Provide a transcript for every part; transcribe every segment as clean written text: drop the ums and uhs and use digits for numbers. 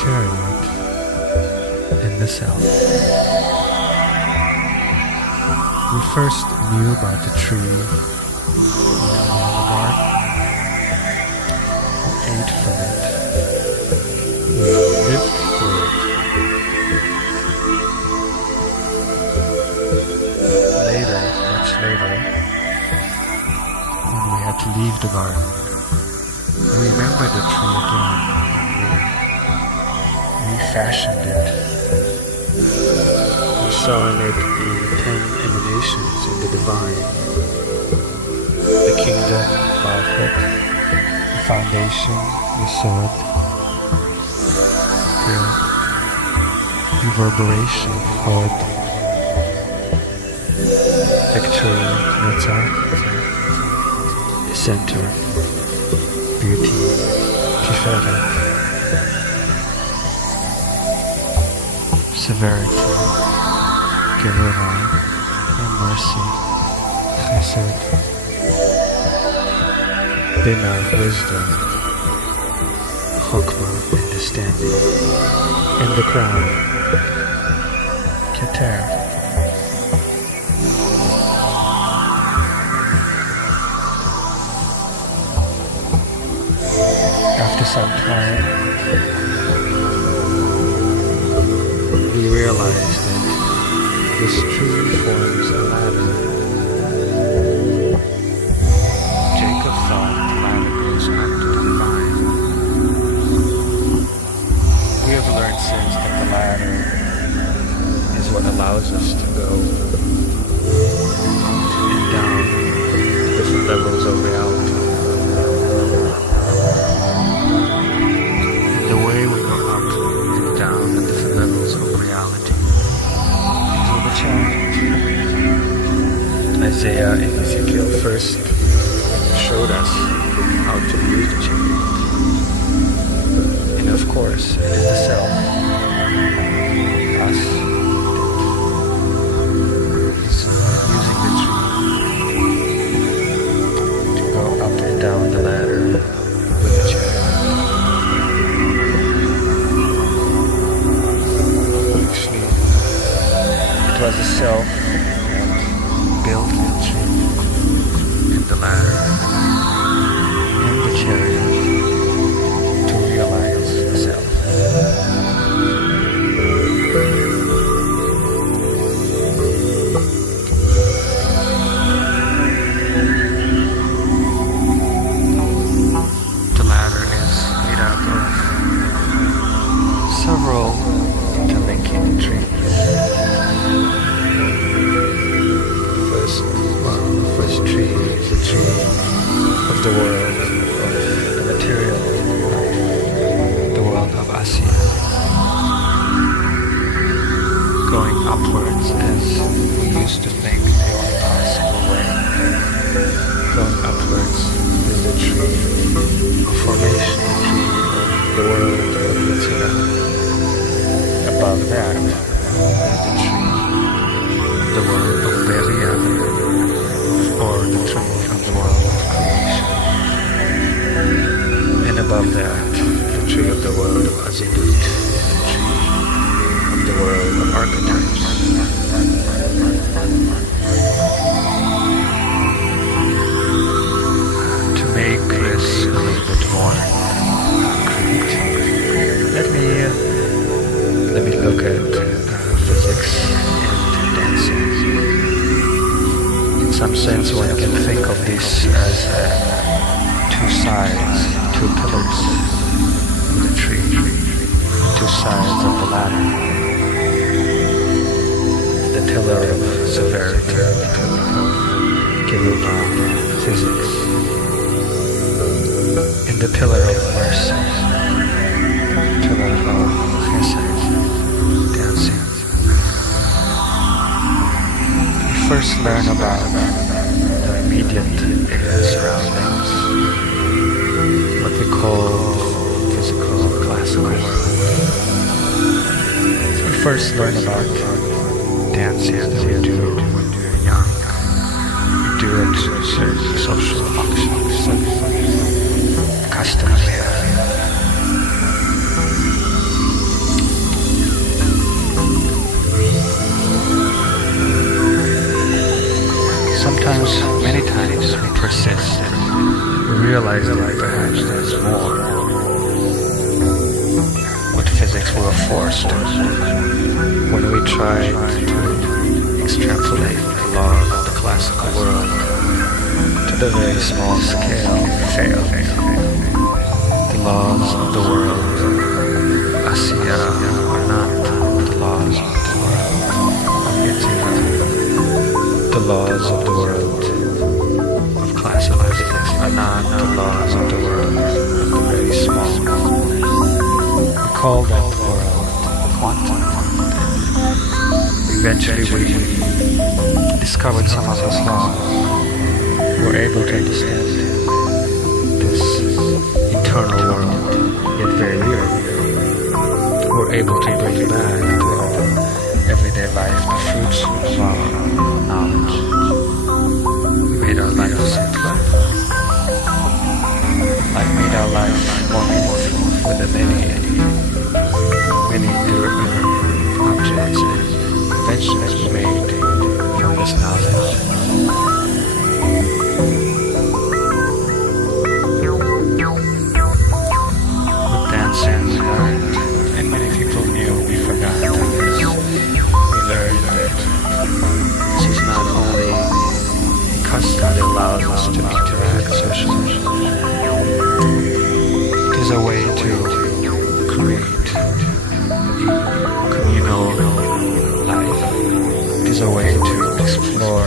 chariot in the south. We first knew about the tree in the garden. We ate from it. We lived through it. Later, much later, when we had to leave the garden, we remembered the tree again. We fashioned it. We saw in it the 10 emanations in the divine, the kingdom, Malchut, the foundation, Yesod, the reverberation, Hod, victory, Netzach, the center, beauty, Tiferet, severity, Gevurah, and mercy, Chesed, Binah, wisdom, Chokmah, understanding, and the crown, Keter. After some time, we realized that this tree forms a ladder. Jacob thought the ladder goes up to the vine. We have learned since that the ladder is what allows us to go up and down different levels of reality. And the way we go up and down the different levels of reality is the challenge. Isaiah and Ezekiel first showed us how to use the chariot. And of course, it is the self, us, is using the tree to go up and down the ladder with the chariot. Actually, it was the self built the tree and the ladder and the chariot to realize the self. The ladder is made up of several interlinking trees. the world of the material life, the world of Asya, going upwards as we used to think the only possible way. Going upwards is the tree of formation, the tree of the world of Yetzirah. Above that is the tree, the world of Beria, or the tree from the world of creation. And above that, the tree of the world of Azilut, the tree of the world of archetypes. To make this a little bit more concrete, let me look at physics and dancing. In some sense, one can think of this as two sides, two pillars of the tree, two sides of the ladder. The pillar of severity, the pillar of Kiruna, physics, and the pillar of mercy, the pillar of chesed, dancing. We first learn about the immediate surroundings, what we call physical, classical world. We first learn about dancing that we do when we're young. We do it to serve social functions, customs. Sometimes, many times, we persist. We realize that perhaps there's more. With physics, we were forced. When we try to extrapolate the law of the classical world to the very small scale, we fail. The laws of the world, Asya, are not the laws of the world of Yetzirah. The laws of the world of classical physics are not the laws of the world of the very small. We call that world quantum. Eventually we discovered some of those laws. We're able to understand this eternal world, yet very real. We're able to bring back to our everyday life the fruits of our knowledge. We made our life simpler. Like made our life more meaningful with the many objects and inventions we made from this knowledge. With dancing we learned, and many people knew, we forgot this. We learned that this is not only a custom that allows us to interact socially. It is a way to create communal life. It is a way to explore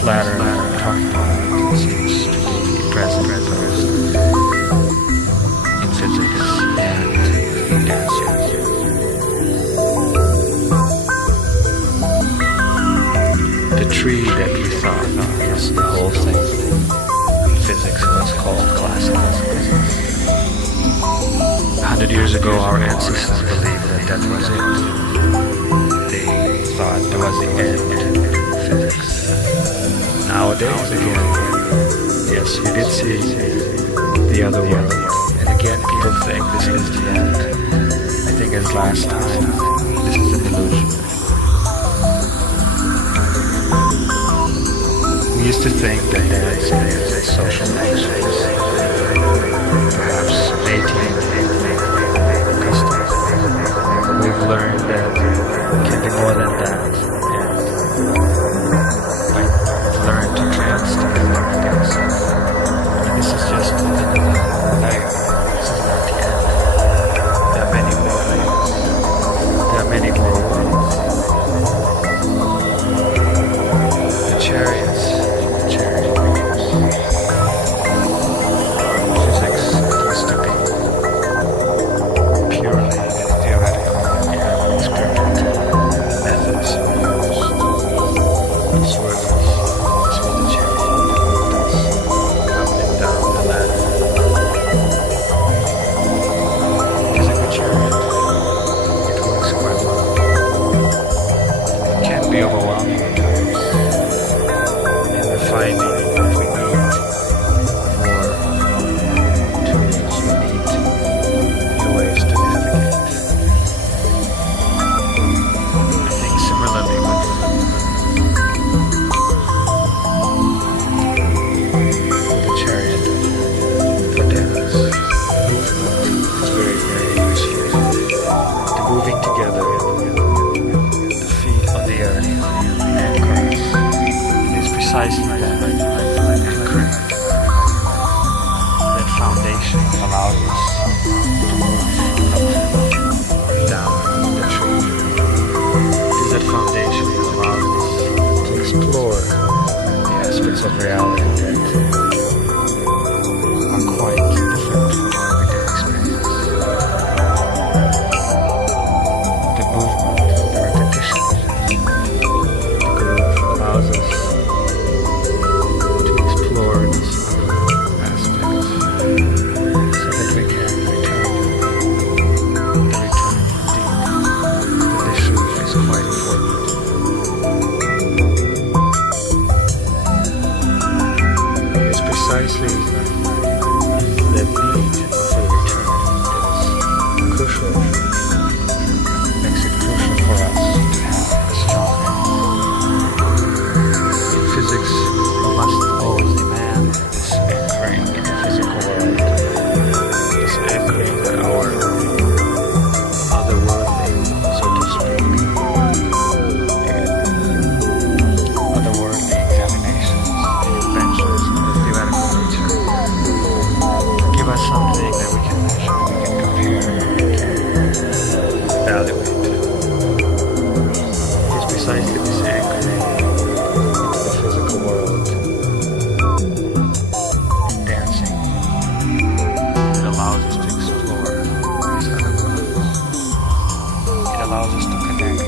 This latter that I'm talking about seems to be present in physics and in dancing. The tree that we thought was the whole thing in physics was called classical physics. 100 years ago, our ancestors believed that was it. They thought that was the end of physics. Nowadays, again, yes, you did see the other world, and again, people think this is the end. I think as last time, this is an illusion. We used to think that dancing is a social practice, perhaps native custom. We've learned that it can be more than that, and I've learned to translate dancing. And this is just another layer. This is not the end. There are many more layers. There are many more worlds. The chariots. Physics used to be purely theoretical and experimental methods were used. This was the chariot up and down the ladder. It is a good chariot. It works quite well. It can be overwhelming at times. And we're finding that we need more tools, we need new ways to navigate. I think similarly with the chariot for dance, movement is very, very appreciated. The moving together, the feet on the earth, anchors. It is precisely that anchoring, that foundation allows us to move up, down the tree. It is that foundation that allows us to explore the aspects of reality that are quite different from our everyday experience. The movement, the repetition, the groove allows us to explore this aspect so that we can return. The return, indeed, the issue is quite important. It is precisely that need for return that is crucial, makes it crucial for us to have a strong hand. In physics, we must always demand this anchoring in the physical world, this anchoring in our otherworldly, so to speak, otherworldly examinations and adventures of the theoretical nature. Give us something that we can measure, we can compare, we can evaluate. It is precisely this anchoring into the physical world in dancing that allows us to explore these other worlds. It allows us to connect